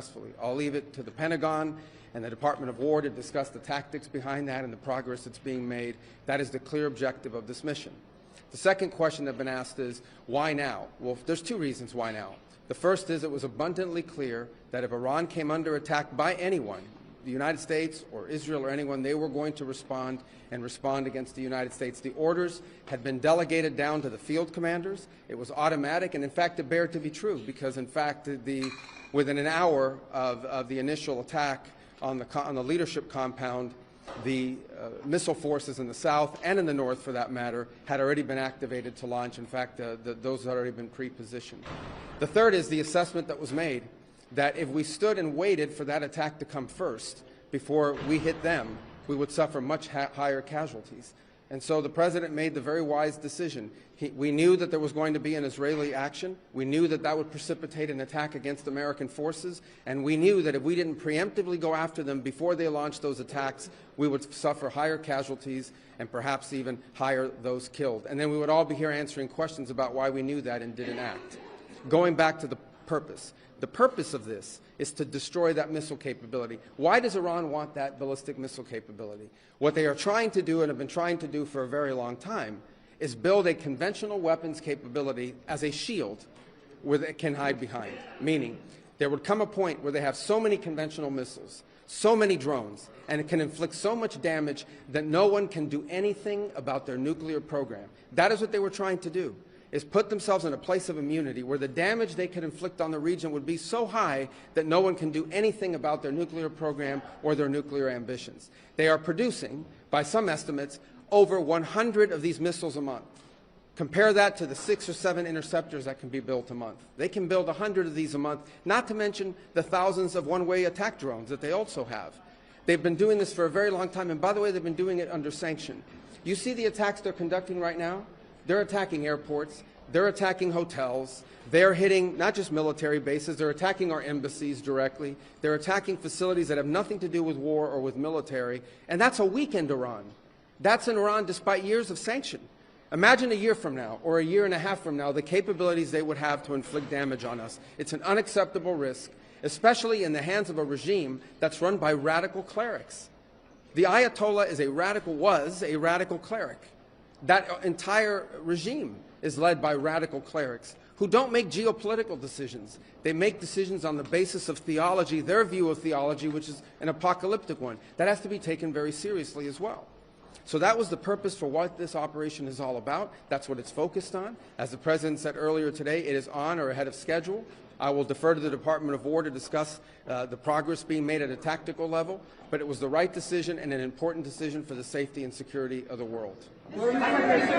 successfully. I'll leave it to the Pentagon and the Department of War to discuss the tactics behind that and the progress that's being made. That is the clear objective of this mission. The second question that's been asked is, why now? Well, there's two reasons why now. The first is it was abundantly clear that if Iran came under attack by anyone, the United States or Israel or anyone, they were going to respond and respond against the United States. The orders had been delegated down to the field commanders. It was automatic, and in fact, it bared to be true because, in fact, within an hour of the initial attack on the leadership compound, the missile forces in the south and in the north, for that matter, had already been activated to launch. In fact, those had already been pre-positioned. The third is the assessment that was made that if we stood and waited for that attack to come first before we hit them, we would suffer much higher casualties. And so the President made the very wise decision. We knew that there was going to be an Israeli action. We knew that that would precipitate an attack against American forces. And we knew that if we didn't preemptively go after them before they launched those attacks, we would suffer higher casualties and perhaps even higher those killed. And then we would all be here answering questions about why we knew that and didn't act. Going back to the purpose. The purpose of this is to destroy that missile capability. Why does Iran want that ballistic missile capability? What they are trying to do and have been trying to do for a very long time is build a conventional weapons capability as a shield where they can hide behind. Meaning, there would come a point where they have so many conventional missiles, so many drones, and it can inflict so much damage that no one can do anything about their nuclear program. That is what they were trying to do, is put themselves in a place of immunity where the damage they could inflict on the region would be so high that no one can do anything about their nuclear program or their nuclear ambitions. They are producing, by some estimates, over 100 of these missiles a month. Compare that to the 6 or 7 interceptors that can be built a month. They can build 100 of these a month, not to mention the thousands of one-way attack drones that they also have. They've been doing this for a very long time, and by the way, they've been doing it under sanction. You see the attacks they're conducting right now? They're attacking airports, they're attacking hotels, they're hitting not just military bases, they're attacking our embassies directly, they're attacking facilities that have nothing to do with war or with military, and that's a weakened Iran. That's in Iran despite years of sanction. Imagine a year from now, or a year and a half from now, the capabilities they would have to inflict damage on us. It's an unacceptable risk, especially in the hands of a regime that's run by radical clerics. The Ayatollah was a radical cleric. That entire regime is led by radical clerics who don't make geopolitical decisions. They make decisions on the basis of theology, their view of theology, which is an apocalyptic one. That has to be taken very seriously as well. So that was the purpose for what this operation is all about. That's what it's focused on. As the President said earlier today, it is on or ahead of schedule. I will defer to the Department of War to discuss the progress being made at a tactical level, but it was the right decision and an important decision for the safety and security of the world. Does Congress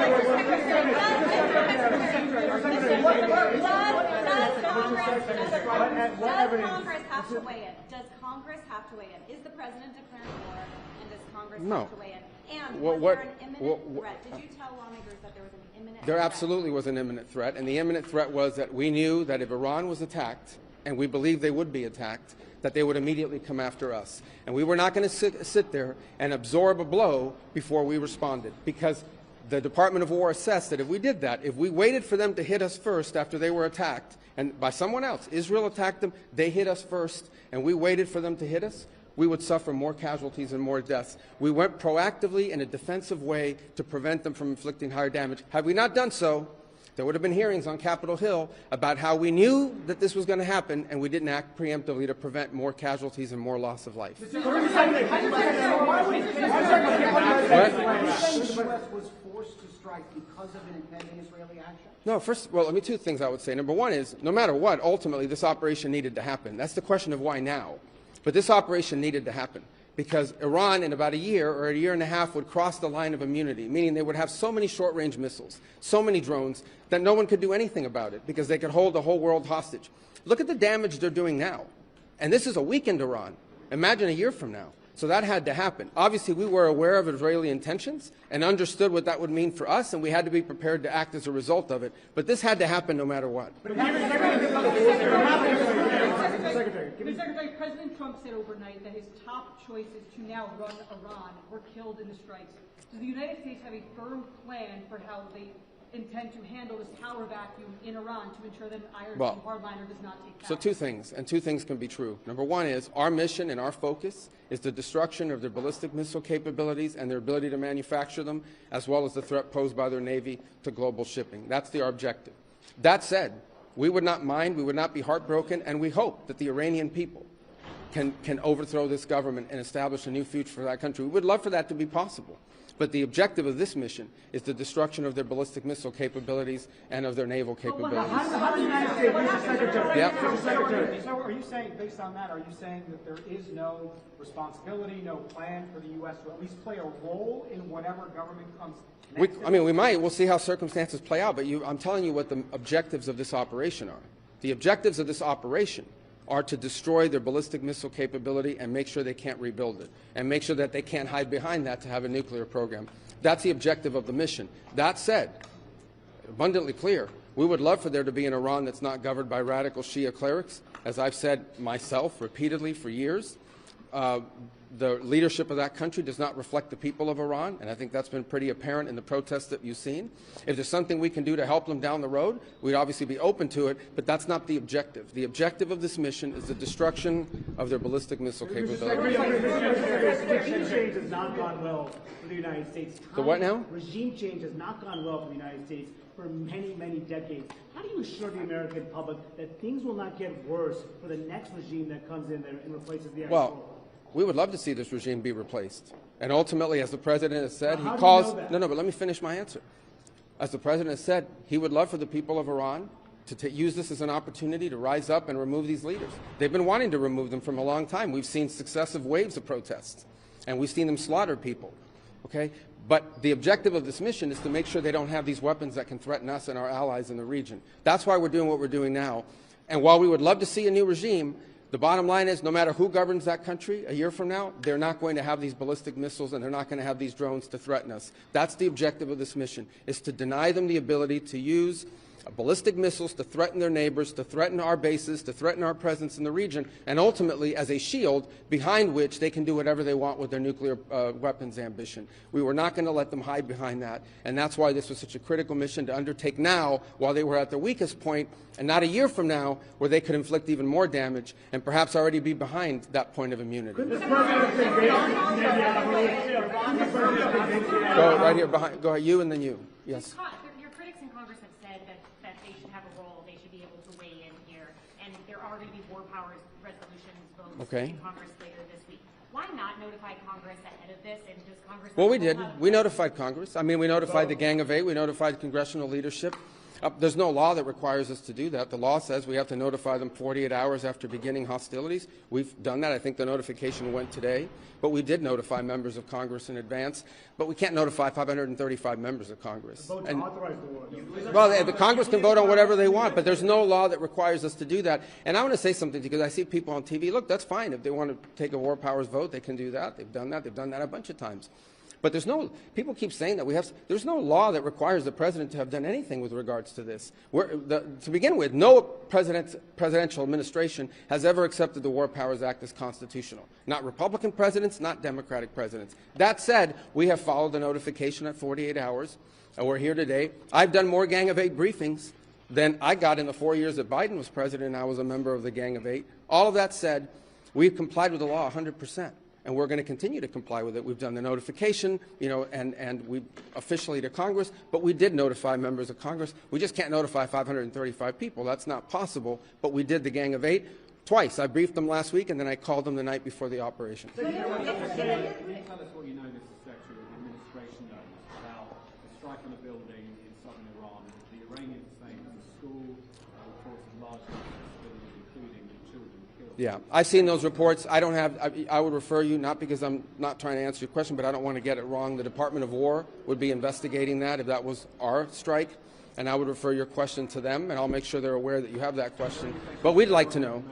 have to weigh in? Does Congress have to weigh in? Is the President declaring war, and does Congress have to weigh in? And was there an imminent threat? Did you tell lawmakers that there was an imminent threat? There absolutely was an imminent threat, and the imminent threat was that we knew that if Iran was attacked, and we believed they would be attacked, that they would immediately come after us. And we were not going to sit there and absorb a blow before we responded, because the Department of War assessed that if we did that, if we waited for them to hit us first after they were attacked, and by someone else, Israel attacked them, they hit us first, and we waited for them to hit us, we would suffer more casualties and more deaths. We went proactively in a defensive way to prevent them from inflicting higher damage. Had we not done so, there would have been hearings on Capitol Hill about how we knew that this was going to happen and we didn't act preemptively to prevent more casualties and more loss of life. The U.S. was forced to strike because of an impending Israeli action? No, let me two things I would say. Number one is, no matter what, ultimately this operation needed to happen. That's the question of why now. But this operation needed to happen because Iran in about a year or a year and a half would cross the line of immunity, meaning they would have so many short-range missiles, so many drones, that no one could do anything about it because they could hold the whole world hostage. Look at the damage they're doing now. And this is a weakened Iran. Imagine a year from now. So that had to happen. Obviously, we were aware of Israeli intentions and understood what that would mean for us, and we had to be prepared to act as a result of it. But this had to happen no matter what. Secretary, President Trump said overnight that his top choices to now run Iran were killed in the strikes. Does the United States have a firm plan for how they intend to handle this power vacuum in Iran to ensure that an Iranian hardliner does not take power? So two things, and two things can be true. Number one is our mission and our focus is the destruction of their ballistic missile capabilities and their ability to manufacture them, as well as the threat posed by their Navy to global shipping. That's our objective. That said, we would not mind, we would not be heartbroken, and we hope that the Iranian people can overthrow this government and establish a new future for that country. We would love for that to be possible. But the objective of this mission is the destruction of their ballistic missile capabilities and of their naval capabilities. How do the United States, Mr. Secretary, Yep. Mr. Secretary, so are you saying, based on that, are you saying that there is no responsibility, no plan for the U.S. to at least play a role in whatever government comes next? We might. We'll see how circumstances play out. But I'm telling you what the objectives of this operation are. The objectives of this operation are to destroy their ballistic missile capability and make sure they can't rebuild it, and make sure that they can't hide behind that to have a nuclear program. That's the objective of the mission. That said, abundantly clear, we would love for there to be an Iran that's not governed by radical Shia clerics. As I've said myself repeatedly for years, the leadership of that country does not reflect the people of Iran, and I think that's been pretty apparent in the protests that you've seen. If there's something we can do to help them down the road, we'd obviously be open to it, but that's not the objective. The objective of this mission is the destruction of their ballistic missile capability. Regime change has not gone well for the United States. The what now? Regime change has not gone well for the United States for many, many decades. How do you assure the American public that things will not get worse for the next regime that comes in there and replaces the actual? We would love to see this regime be replaced. And ultimately, as the President has said, Well, he calls... No, but let me finish my answer. As the President has said, he would love for the people of Iran to use this as an opportunity to rise up and remove these leaders. They've been wanting to remove them from a long time. We've seen successive waves of protests, and we've seen them slaughter people. Okay? But the objective of this mission is to make sure they don't have these weapons that can threaten us and our allies in the region. That's why we're doing what we're doing now. And while we would love to see a new regime, the bottom line is no matter who governs that country a year from now, they're not going to have these ballistic missiles and they're not going to have these drones to threaten us. That's the objective of this mission, is to deny them the ability to use ballistic missiles to threaten their neighbors, to threaten our bases, to threaten our presence in the region, and ultimately as a shield behind which they can do whatever they want with their nuclear weapons ambition. We were not going to let them hide behind that, and that's why this was such a critical mission to undertake now while they were at their weakest point, and not a year from now where they could inflict even more damage and perhaps already be behind that point of immunity. Go right here behind. Go ahead, you and then you. Yes. Your critics in Congress have said that they should have a role, they should be able to weigh in here, and there are going to be war powers resolutions votes in Congress later this week. Why not notify Congress ahead of this, and does Congress... Well, we did. We notified Congress. I mean, we notified the Gang of Eight. We notified congressional leadership. There's no law that requires us to do that. The law says we have to notify them 48 hours after beginning hostilities. We've done that. I think the notification went today. But we did notify members of Congress in advance. But we can't notify 535 members of Congress. And, well, the Congress can vote on whatever they want, but there's no law that requires us to do that. And I want to say something because I see people on TV. Look, that's fine. If they want to take a war powers vote, they can do that. They've done that. They've done that a bunch of times. But there's no, people keep saying that there's no law that requires the president to have done anything with regards to this. To begin with, no presidential administration has ever accepted the War Powers Act as constitutional. Not Republican presidents, not Democratic presidents. That said, we have followed the notification at 48 hours, and we're here today. I've done more Gang of Eight briefings than I got in the 4 years that Biden was president and I was a member of the Gang of Eight. All of that said, we've complied with the law 100%. And we're going to continue to comply with it. We've done the notification, and we officially to Congress, but we did notify members of Congress. We just can't notify 535 people. That's not possible, but we did the Gang of Eight twice. I briefed them last week, and then I called them the night before the operation. Can you tell us what you know, Mr. Secretary, of the administration knows about the strike on a building in southern Iran, the Iranians saying it was a school, reports of large civilians, including children killed? Yeah, I've seen those reports. I would refer you, not because I'm not trying to answer your question, but I don't want to get it wrong. The Department of War would be investigating that if that was our strike, and I would refer your question to them, and I'll make sure they're aware that you have that question. But we'd like to know.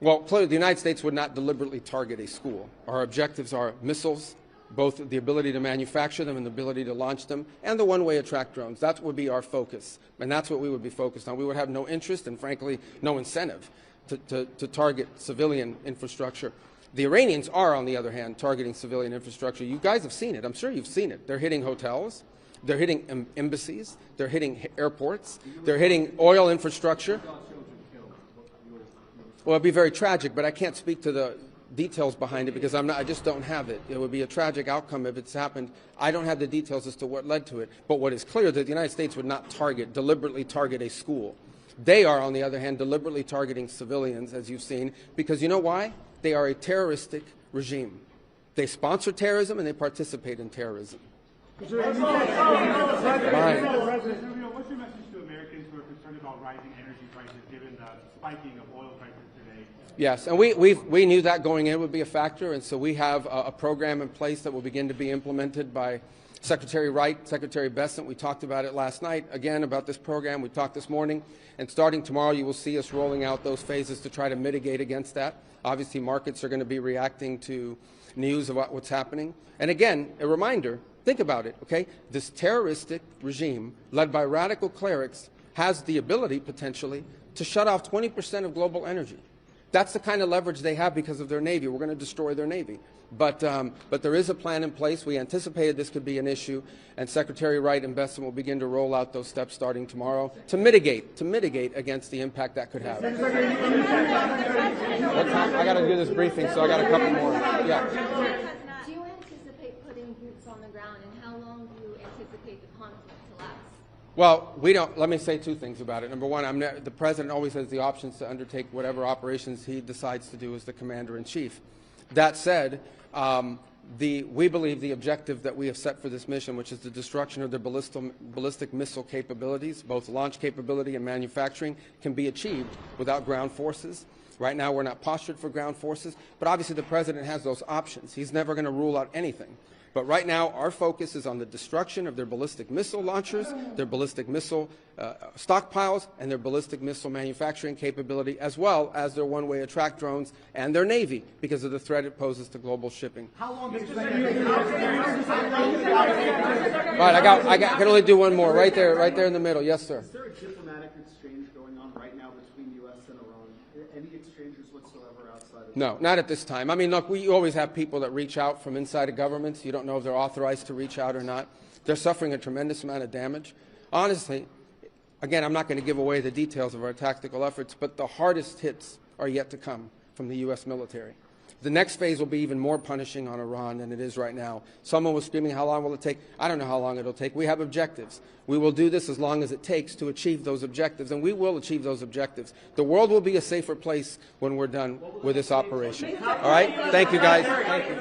Well, clearly the United States would not deliberately target a school. Our objectives are missiles, both the ability to manufacture them and the ability to launch them, and the one-way attract drones. That would be our focus, and that's what we would be focused on. We would have no interest and, frankly, no incentive to target civilian infrastructure. The Iranians are, on the other hand, targeting civilian infrastructure. You guys have seen it. I'm sure you've seen it. They're hitting hotels. They're hitting embassies. They're hitting airports. They're hitting oil infrastructure. Well, it'd be very tragic, but I can't speak to the details behind it because I just don't have it. It would be a tragic outcome if it's happened. I don't have the details as to what led to it. But what is clear is that the United States would not deliberately target a school. They are, on the other hand, deliberately targeting civilians, as you've seen, because you know why? They are a terroristic regime. They sponsor terrorism and they participate in terrorism. What's your message to Americans who are concerned about rising energy prices given the spiking of oil prices today? Yes, and we knew that going in would be a factor, and so we have a program in place that will begin to be implemented by Secretary Wright, Secretary Bessent. We talked about it last night, again, about this program. We talked this morning, and starting tomorrow you will see us rolling out those phases to try to mitigate against that. Obviously, markets are going to be reacting to news about what's happening. And again, a reminder, think about it, okay? This terroristic regime, led by radical clerics, has the ability, potentially, to shut off 20% of global energy. That's the kind of leverage they have because of their Navy. We're going to destroy their Navy. But there is a plan in place. We anticipated this could be an issue, and Secretary Wright and Bessent will begin to roll out those steps starting tomorrow to mitigate against the impact that could have. What time? I got to do this briefing, so I got a couple more. Yeah. Do you anticipate putting boots on the ground, and how long do you anticipate the conflict to last? Well, we don't. Let me say two things about it. Number one, the president always has the options to undertake whatever operations he decides to do as the commander-in-chief. That said, we believe the objective that we have set for this mission, which is the destruction of their ballistic missile capabilities, both launch capability and manufacturing, can be achieved without ground forces. Right now, we're not postured for ground forces, but obviously the president has those options. He's never going to rule out anything. But right now, our focus is on the destruction of their ballistic missile launchers, their ballistic missile stockpiles, and their ballistic missile manufacturing capability, as well as their one-way attract drones and their Navy, because of the threat it poses to global shipping. How long is Right, I can only do one more. Right there in the middle. Yes, sir. Is there a diplomatic exchange going on right now between U.S. and Iran? Any exchanges whatsoever outside of No, not at this time. I mean, look, we always have people that reach out from inside of governments. You don't know if they're authorized to reach out or not. They're suffering a tremendous amount of damage. Honestly, again, I'm not going to give away the details of our tactical efforts, but the hardest hits are yet to come from the U.S. military. The next phase will be even more punishing on Iran than it is right now. Someone was screaming, how long will it take? I don't know how long it'll take. We have objectives. We will do this as long as it takes to achieve those objectives, and we will achieve those objectives. The world will be a safer place when we're done with this operation. All right? Thank you, guys. Thank you.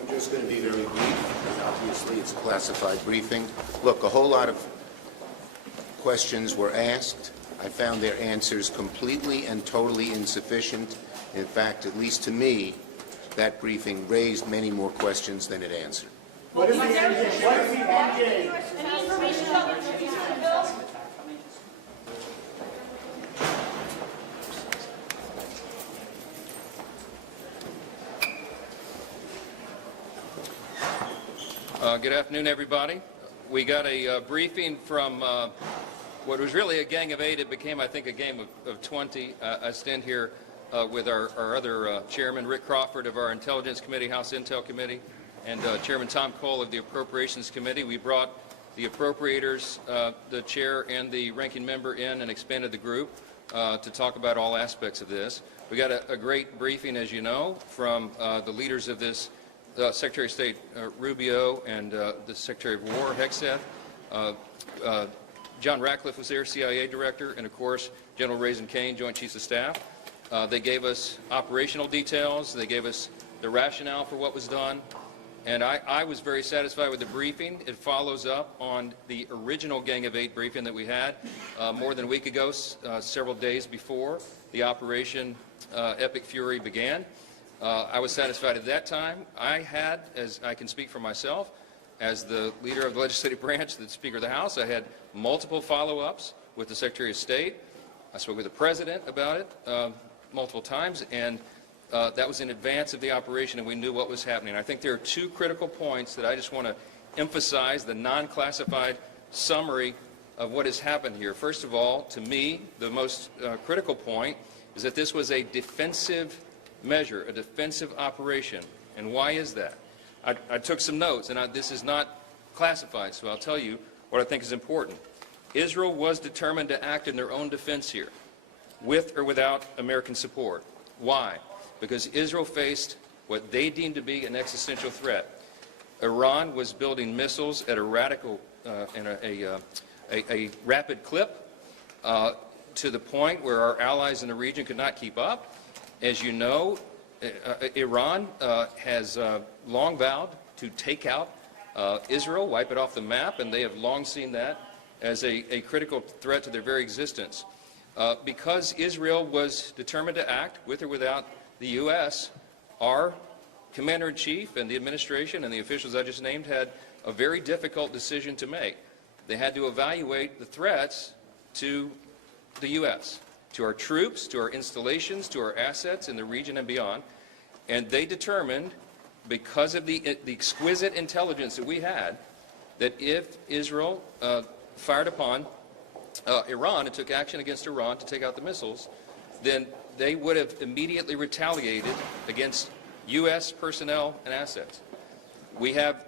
I'm just going to be very brief. Obviously, it's a classified briefing. Look, a whole lot of questions were asked. I found their answers completely and totally insufficient. In fact, at least to me, that briefing raised many more questions than it answered. What is the end game? What is the end game? Any information about the future of the bill? Good afternoon, everybody. We got a briefing from what was really a gang of 8. It became, I think, a game of 20. I stand here with our other chairman, Rick Crawford, of our Intelligence Committee, House Intel Committee, and Chairman Tom Cole of the Appropriations Committee. We brought the appropriators, the chair, and the ranking member in and expanded the group to talk about all aspects of this. We got a great briefing, as you know, from the leaders of this, Secretary of State Rubio and the Secretary of War, Hegseth. John Ratcliffe was there, CIA Director, and of course, General Raisin Kane, Joint Chiefs of Staff. They gave us operational details. They gave us the rationale for what was done. And I was very satisfied with the briefing. It follows up on the original Gang of 8 briefing that we had more than a week ago, several days before the Operation Epic Fury began. I was satisfied at that time. I had, as I can speak for myself, as the leader of the legislative branch, the Speaker of the House, I had multiple follow-ups with the Secretary of State. I spoke with the President about it multiple times, and that was in advance of the operation, and we knew what was happening. I think there are two critical points that I just want to emphasize. The non-classified summary of what has happened here. First of all, to me, the most critical point is that this was a defensive measure, a defensive operation. And why is that? I took some notes, and this is not classified, so I'll tell you what I think is important. Israel was determined to act in their own defense here, with or without American support. Why? Because Israel faced what they deemed to be an existential threat. Iran was building missiles at a radical and a rapid clip to the point where our allies in the region could not keep up. As you know, Iran has long vowed to take out Israel, wipe it off the map, and they have long seen that as a critical threat to their very existence. Because Israel was determined to act, with or without the U.S., our Commander-in-Chief and the administration and the officials I just named had a very difficult decision to make. They had to evaluate the threats to the U.S., to our troops, to our installations, to our assets in the region and beyond. And they determined, because of the exquisite intelligence that we had, that if Israel fired upon Iran and took action against Iran to take out the missiles, then they would have immediately retaliated against U.S. personnel and assets. We have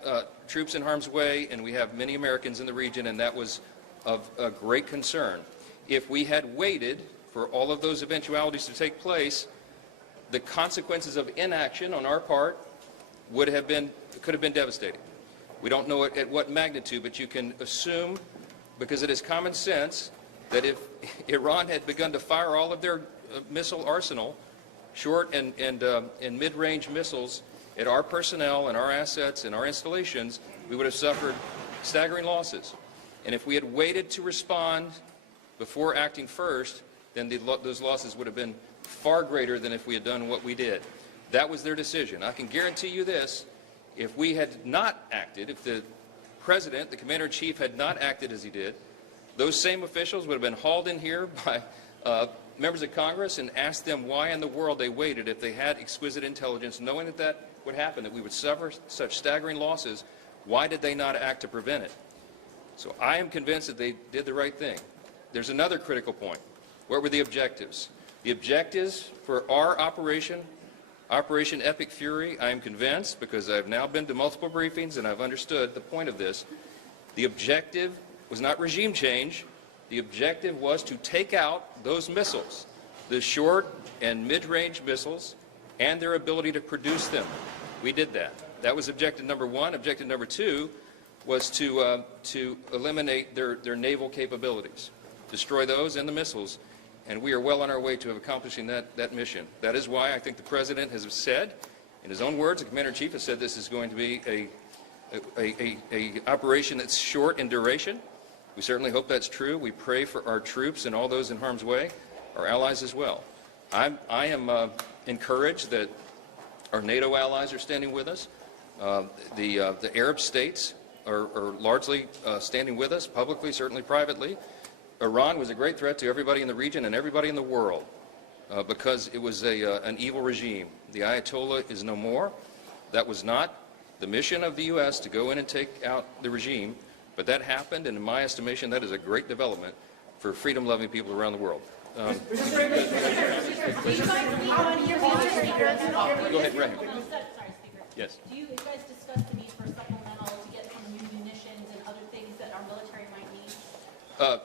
troops in harm's way, and we have many Americans in the region, and that was of great concern. If we had waited for all of those eventualities to take place, the consequences of inaction on our part could have been devastating. We don't know at what magnitude, but you can assume, because it is common sense, that if Iran had begun to fire all of their missile arsenal, short and mid-range missiles, at our personnel and our assets and our installations, we would have suffered staggering losses. And if we had waited to respond before acting first, then those losses would have been far greater than if we had done what we did. That was their decision. I can guarantee you this: if we had not acted, if the President, the Commander-in-Chief, had not acted as he did, those same officials would have been hauled in here by members of Congress and asked them why in the world they waited if they had exquisite intelligence, knowing that that would happen, that we would suffer such staggering losses. Why did they not act to prevent it? So I am convinced that they did the right thing. There's another critical point. What were the objectives? The objectives for our Operation Epic Fury, I am convinced, because I've now been to multiple briefings and I've understood the point of this, the objective was not regime change. The objective was to take out those missiles, the short and mid-range missiles, and their ability to produce them. We did that. That was objective number one. Objective number two was to eliminate their naval capabilities, destroy those and the missiles. And we are well on our way to accomplishing that mission. That is why I think the President has said, in his own words, the Commander-in-Chief has said this is going to be a operation that's short in duration. We certainly hope that's true. We pray for our troops and all those in harm's way, our allies as well. I am encouraged that our NATO allies are standing with us. The Arab states are largely standing with us, publicly, certainly privately. Iran was a great threat to everybody in the region and everybody in the world because it was an evil regime. The Ayatollah is no more. That was not the mission of the U.S. to go in and take out the regime, but that happened, and in my estimation, that is a great development for freedom-loving people around the world. Go ahead, Ray. Yes. Do you guys discuss the need for supplemental to get some new munitions and other things that our military might need?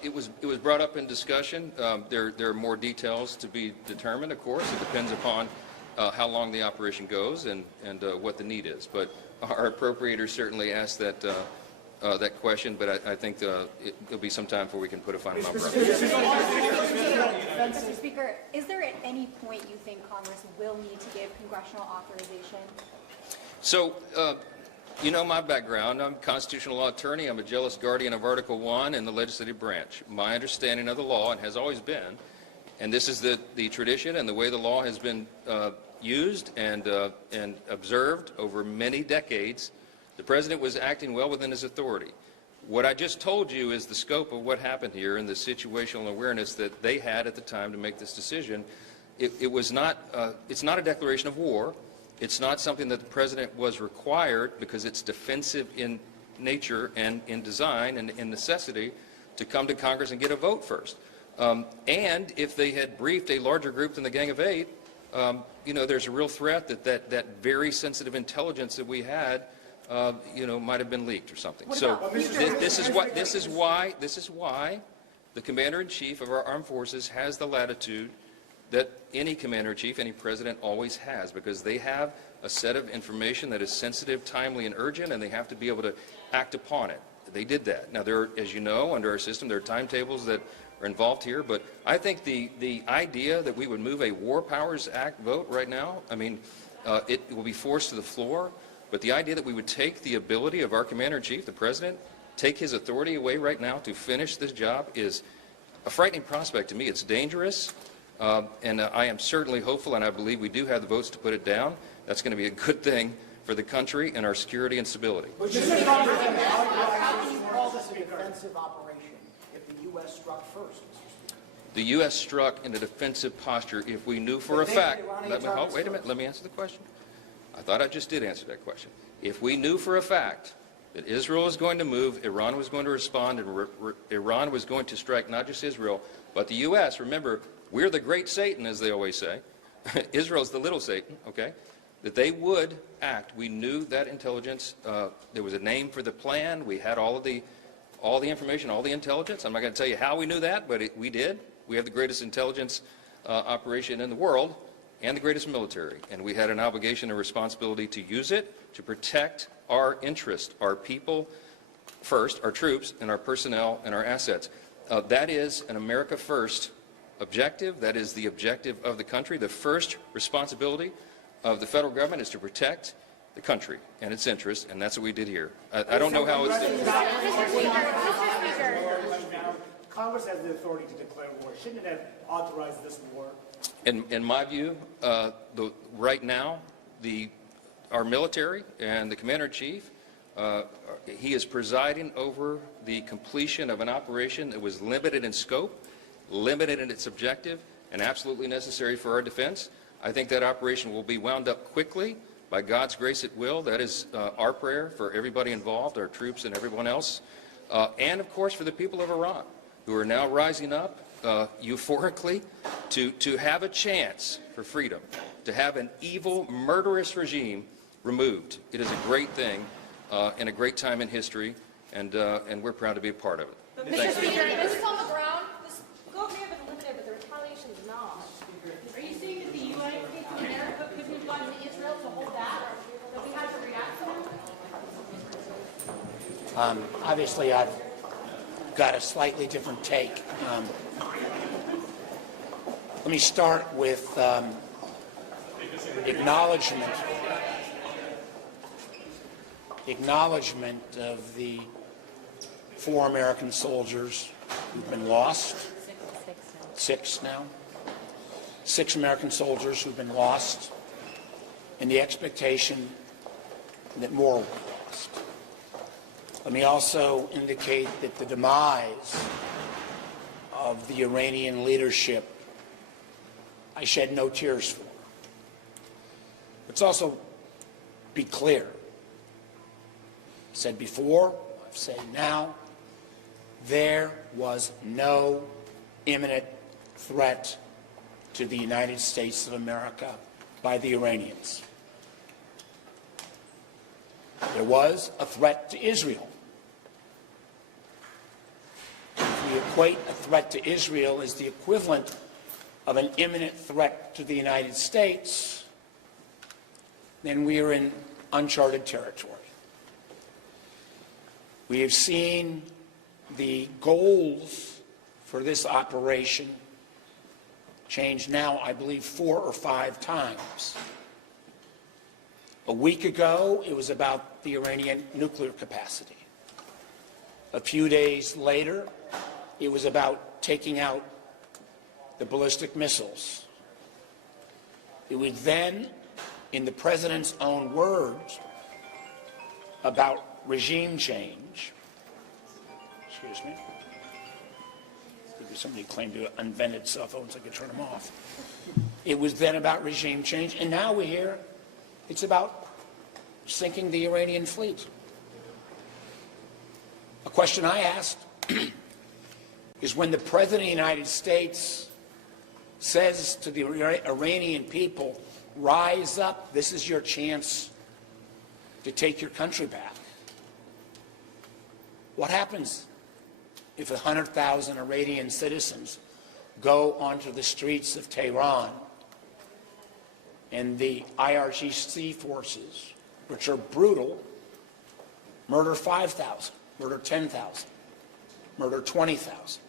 It was brought up in discussion. There are more details to be determined, of course. It depends upon how long the operation goes and what the need is. But our appropriators certainly asked that question, but I think it'll be some time before we can put a final number on it. Mr. Speaker, is there at any point you think Congress will need to give congressional authorization? So, you know my background. I'm a constitutional law attorney. I'm a jealous guardian of Article 1 in the legislative branch. My understanding of the law, and has always been, and this is the tradition and the way the law has been used and observed over many decades, the President was acting well within his authority. What I just told you is the scope of what happened here and the situational awareness that they had at the time to make this decision. It's not a declaration of war. It's not something that the President was required, because it's defensive in nature and in design and in necessity, to come to Congress and get a vote first. And if they had briefed a larger group than the Gang of Eight, you know, there's a real threat that very sensitive intelligence that we had, you know, might have been leaked or something. So this is why the Commander-in-Chief of our armed forces has the latitude that any Commander-in-Chief, any President always has, because they have a set of information that is sensitive, timely, and urgent, and they have to be able to act upon it. They did that. Now, there are, as you know, under our system, there are timetables that are involved here, but I think the idea that we would move a War Powers Act vote right now, I mean, it will be forced to the floor, but the idea that we would take the ability of our Commander-in-Chief, the President, take his authority away right now to finish this job is a frightening prospect to me. It's dangerous, and I am certainly hopeful, and I believe we do have the votes to put it down. That's going to be a good thing for the country and our security and stability. How can you call this a defensive operation if the U.S. struck first? The U.S. struck in a defensive posture if we knew for a fact. Wait a minute. Let me answer the question. I thought I just did answer that question. If we knew for a fact that Israel was going to move, Iran was going to respond, and Iran was going to strike not just Israel, but the U.S. Remember, we're the great Satan, as they always say. Israel's the little Satan, okay? That they would act. We knew that intelligence. There was a name for the plan. We had all the information, all the intelligence. I'm not going to tell you how we knew that, but we did. We have the greatest intelligence operation in the world and the greatest military. And we had an obligation and responsibility to use it to protect our interest, our people first, our troops, and our personnel and our assets. That is an America First objective. That is the objective of the country. The first responsibility of the federal government is to protect the country and its interests, and that's what we did here. I don't know how it's Congress has the authority to declare war. Shouldn't it have authorized this war? In my view, right now, our military and the Commander-in-Chief, he is presiding over the completion of an operation that was limited in scope, limited in its objective, and absolutely necessary for our defense. I think that operation will be wound up quickly. By God's grace, it will. That is our prayer for everybody involved, our troops and everyone else. And, of course, for the people of Iran, who are now rising up euphorically to have a chance for freedom, to have an evil, murderous regime removed. It is a great thing and a great time in history, and we're proud to be a part of it. Mr. Speaker, this is on the ground. The scope may have been limited, but the retaliation is not. Are you saying that the United States of America couldn't have gone to Israel to hold that, or that we had to react to it? Obviously, I've got a slightly different take. Let me start with acknowledgement of the 4 American soldiers who've been lost. 6 now. 6 American soldiers who've been lost, and the expectation that more will be lost. Let me also indicate that the demise of the Iranian leadership, I shed no tears for. Let's also be clear. I've said before, I've said now, there was no imminent threat to the United States of America by the Iranians. There was a threat to Israel. If we equate a threat to Israel as the equivalent of an imminent threat to the United States, then we are in uncharted territory. We have seen the goals for this operation change now, I believe, 4 or 5 times. A week ago, it was about the Iranian nuclear capacity. A few days later, it was about taking out the ballistic missiles. It was then, in the president's own words, about regime change. Excuse me. Somebody claimed to have invented cell phones, I could turn them off. It was then about regime change, and now we hear it's about sinking the Iranian fleet. A question I asked is when the President of the United States says to the Iranian people, rise up, this is your chance to take your country back. What happens if 100,000 Iranian citizens go onto the streets of Tehran and the IRGC forces, which are brutal, murder 5,000, murder 10,000, murder 20,000?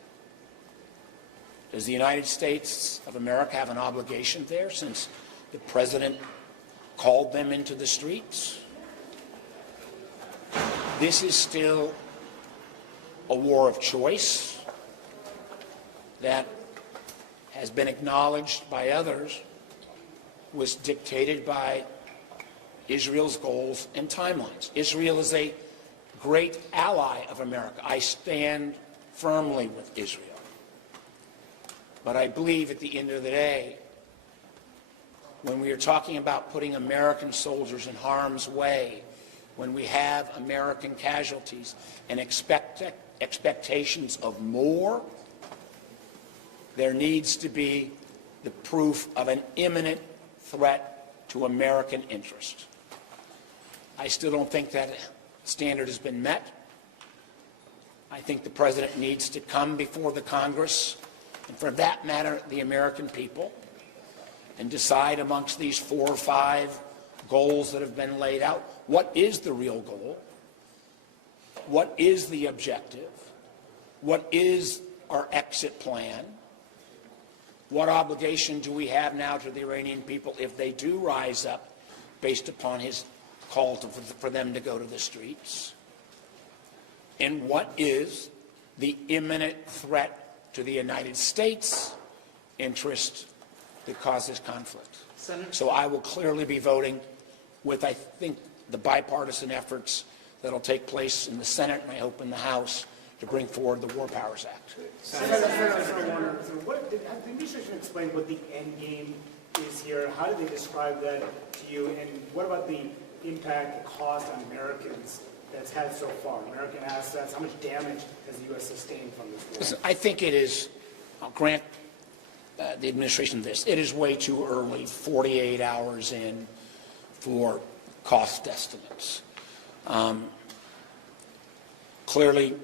Does the United States of America have an obligation there, since the President called them into the streets? This is still a war of choice that has been acknowledged by others, was dictated by Israel's goals and timelines. Israel is a great ally of America. I stand firmly with Israel. But I believe at the end of the day, when we are talking about putting American soldiers in harm's way, when we have American casualties and expectations of more, there needs to be the proof of an imminent threat to American interest. I still don't think that standard has been met. I think the President needs to come before the Congress, and for that matter, the American people, and decide amongst these 4 or 5 goals that have been laid out, what is the real goal? What is the objective? What is our exit plan? What obligation do we have now to the Iranian people if they do rise up based upon his call for them to go to the streets? And what is the imminent threat to the United States' interest that causes conflict? So I will clearly be voting with, I think, the bipartisan efforts that will take place in the Senate and I hope in the House to bring forward the War Powers Act. Senator Warner, the administration explained what the end game is here. How did they describe that to you? And what about the impact, the cost on Americans that's had so far? American assets, how much damage has the U.S. sustained from this war? Listen, I think it is, I'll grant the administration this, it is way too early, 48 hours in, for cost estimates. Clearly,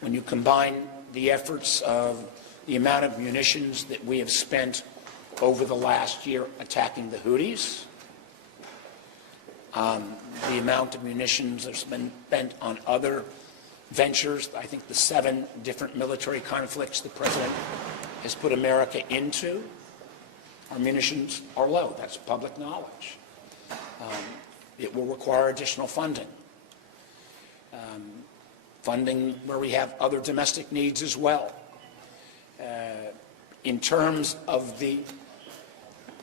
when you combine the efforts of the amount of munitions that we have spent over the last year attacking the Houthis, the amount of munitions that's been spent on other ventures, I think the 7 different military conflicts the President has put America into, our munitions are low. That's public knowledge. It will require additional funding. Funding where we have other domestic needs as well. In terms of the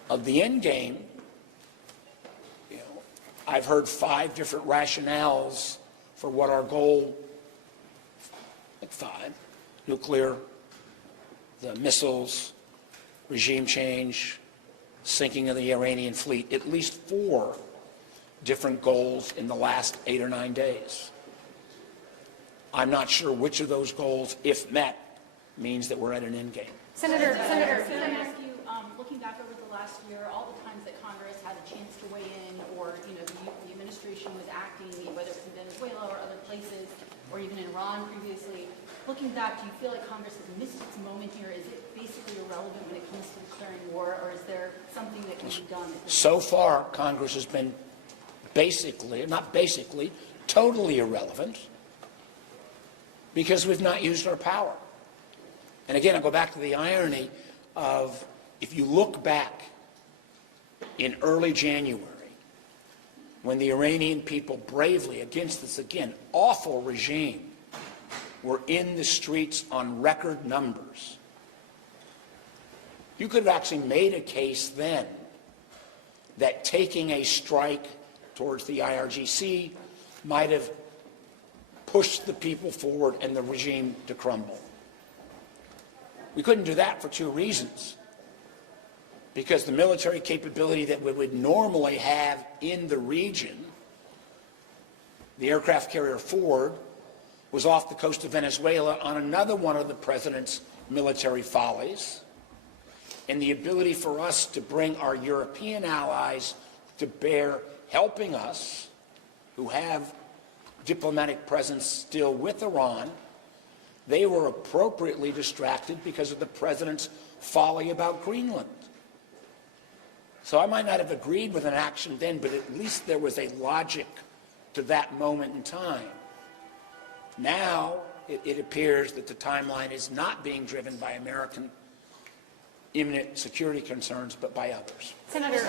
end game, you know, I've heard 5 different rationales for what our goal, like 5, nuclear, the missiles, regime change, sinking of the Iranian fleet, at least 4 different goals in the last 8 or 9 days. I'm not sure which of those goals, if met, means that we're at an end game. Senator, can I ask you, looking back over the last year, all the times that Congress had a chance to weigh in, or the administration was acting, whether it's in Venezuela or other places, or even in Iran previously, looking back, do you feel like Congress has missed its moment here? Is it basically irrelevant when it comes to declaring war, or is there something that can be done? So far, Congress has been totally irrelevant, because we've not used our power. And again, I'll go back to the irony of, if you look back in early January, when the Iranian people bravely, against this, again, awful regime, were in the streets on record numbers, you could have actually made a case then that taking a strike towards the IRGC might have pushed the people forward and the regime to crumble. We couldn't do that for 2 reasons. Because the military capability that we would normally have in the region, the aircraft carrier Ford was off the coast of Venezuela on another one of the president's military follies, and the ability for us to bring our European allies to bear helping us, who have diplomatic presence still with Iran, they were appropriately distracted because of the president's folly about Greenland. So I might not have agreed with an action then, but at least there was a logic to that moment in time. Now, it appears that the timeline is not being driven by American imminent security concerns, but by others. Senator. A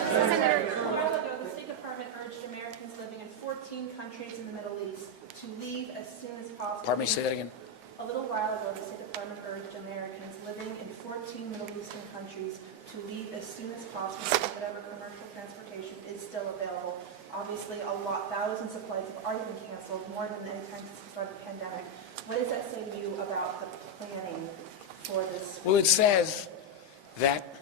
while ago, the State Department urged Americans living in 14 countries in the Middle East to leave as soon as possible. Pardon me, say that again. A little while ago, the State Department urged Americans living in 14 Middle Eastern countries to leave as soon as possible so whatever commercial transportation is still available. Obviously, thousands of flights have already been canceled, more than any time since the start of the pandemic. What does that say to you about the planning for this? Well, it says that,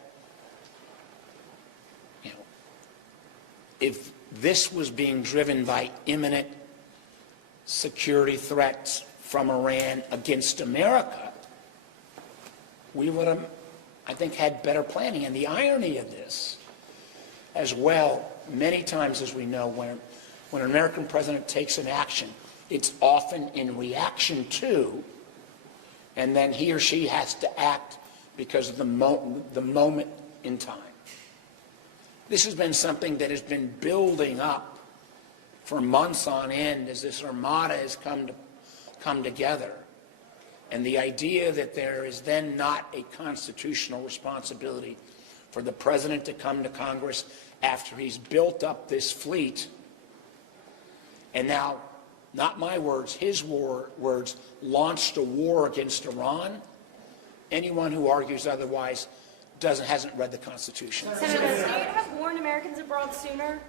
if this was being driven by imminent security threats from Iran against America, we would have, I think, had better planning. And the irony of this, as well, many times, as we know, when an American president takes an action, it's often in reaction to, and then he or she has to act because of the moment in time. This has been something that has been building up for months on end as this armada has come together. And the idea that there is then not a constitutional responsibility for the president to come to Congress after he's built up this fleet, and now, not my words, his words, launched a war against Iran. Anyone who argues otherwise hasn't read the Constitution. Senator, would the state have warned Americans abroad sooner?